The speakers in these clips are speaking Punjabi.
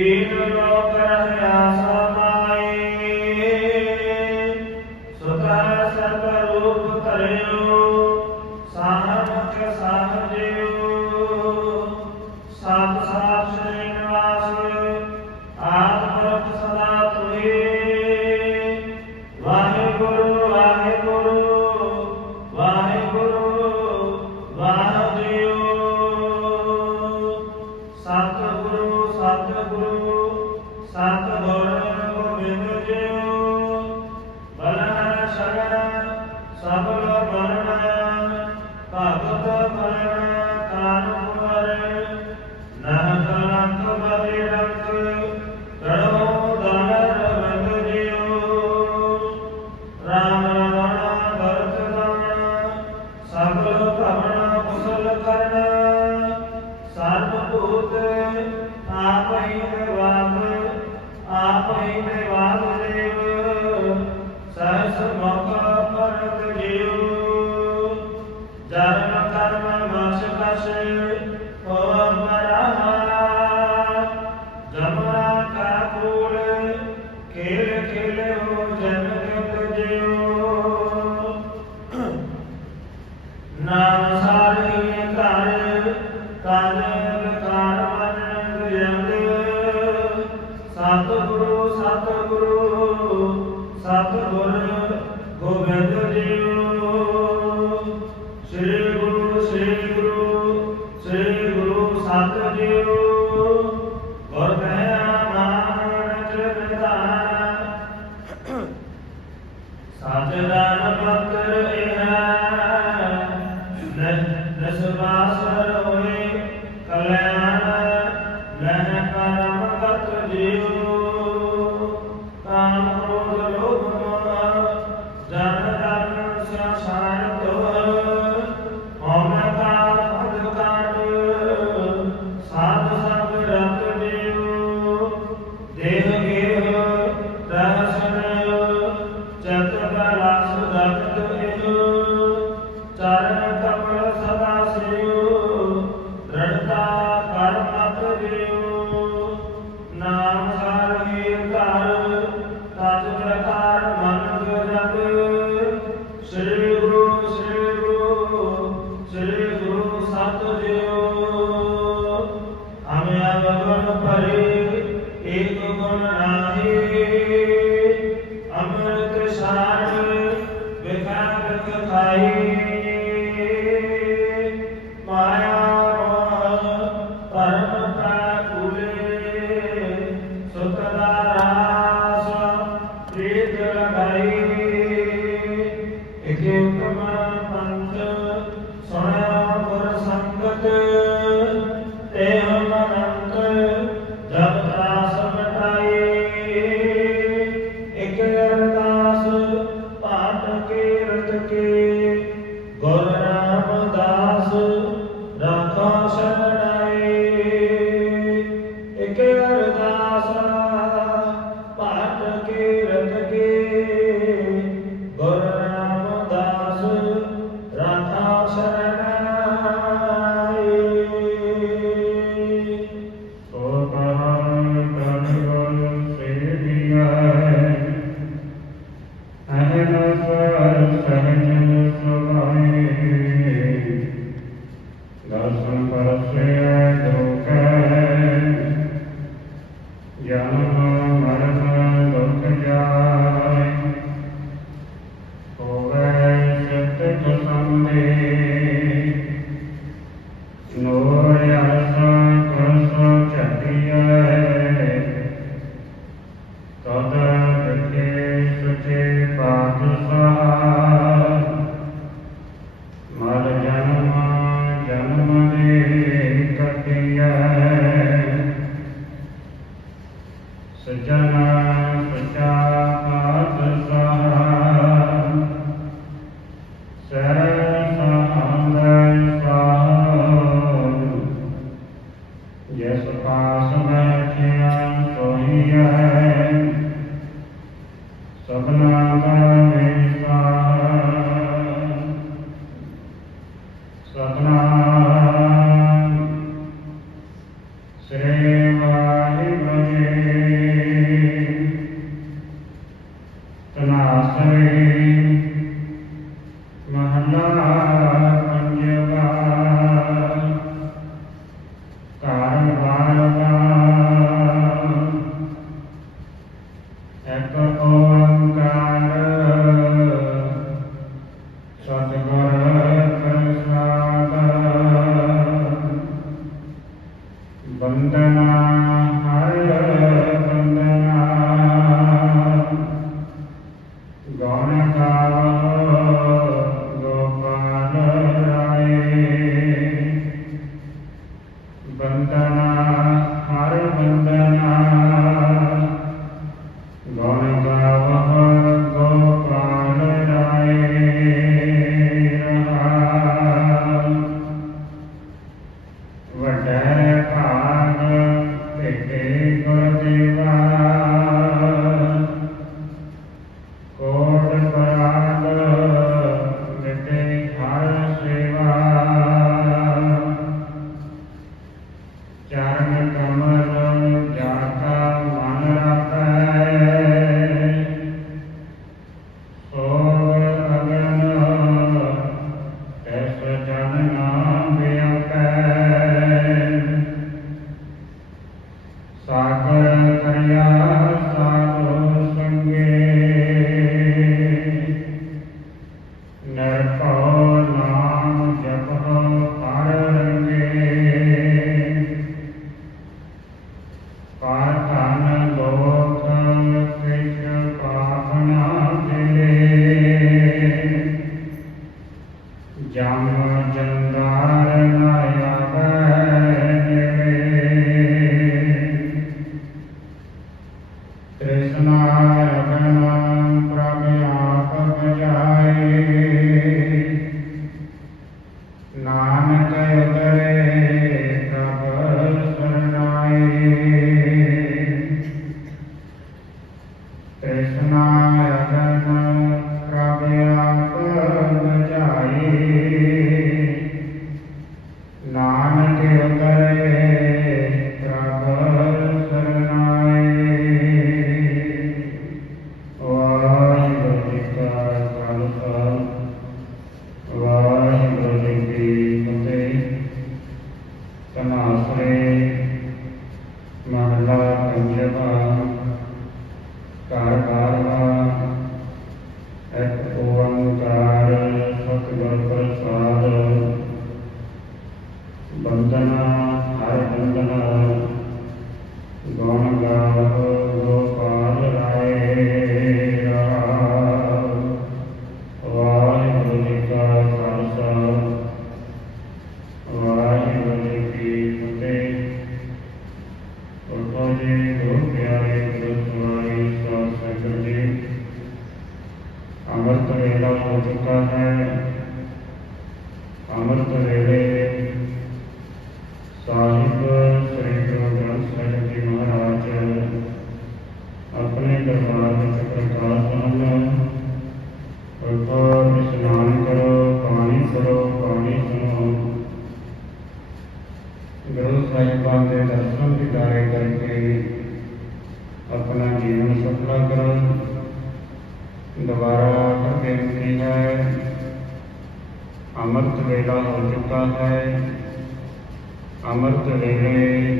in ಧರ್ಮ Sarah Shah Yeah. ਅੰਮ੍ਰਿਤ ਵੇਲੇ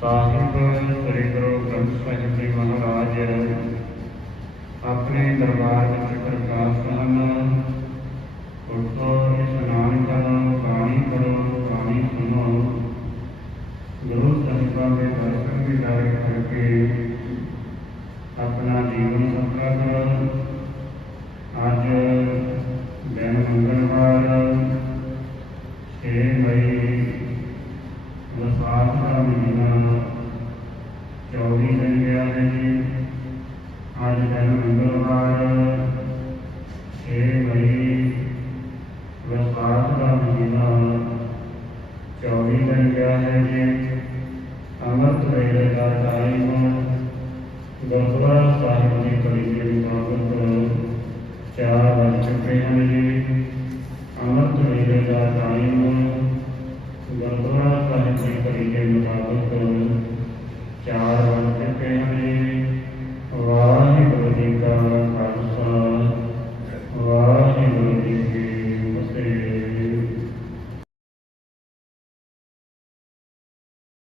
ਸਾਹਿਬ ਸ੍ਰੀ ਗੁਰੂ ਗ੍ਰੰਥ ਸਾਹਿਬ ਜੀ ਮਹਾਰਾਜ ਆਪਣੇ ਦਰਬਾਰ ਵਿੱਚ ਪ੍ਰਕਾਸ਼ ਹਨ ਉਠੋ, ਇਸ਼ਨਾਨ ਕਰੋ, ਪਾਣੀ ਕਰੋ ਪਾਣੀ ਸੁਣੋ। ਗੁਰੂ ਸਾਹਿਬਾਂ ਦੇ ਦਰਸ਼ਨ ਦੀਦਾਰ ਕਰਕੇ ਆਪਣਾ ਜੀਵਨ ਸਫਲਾ ਕਰੋ। ਅੱਜ ਸਾਹਿਬ ਦੀ ਕਲੀ ਦੇ ਮੁਤਾਬਕ ਚਾਰ ਵੱਜ ਚੁੱਕੇ ਹਨ ਜੀ। ਅੰਮ੍ਰਿਤ ਵੇਲੇ ਦਾ ਟਾਈਮ ਗੁਰਦੁਆਰਾ ਸਾਹਿਬ ਦੀ ਕਲੀ ਦੇ ਮੁਤਾਬਕ ਚਾਰ ਵੱਜ ਚੁੱਕੇ ਹਨ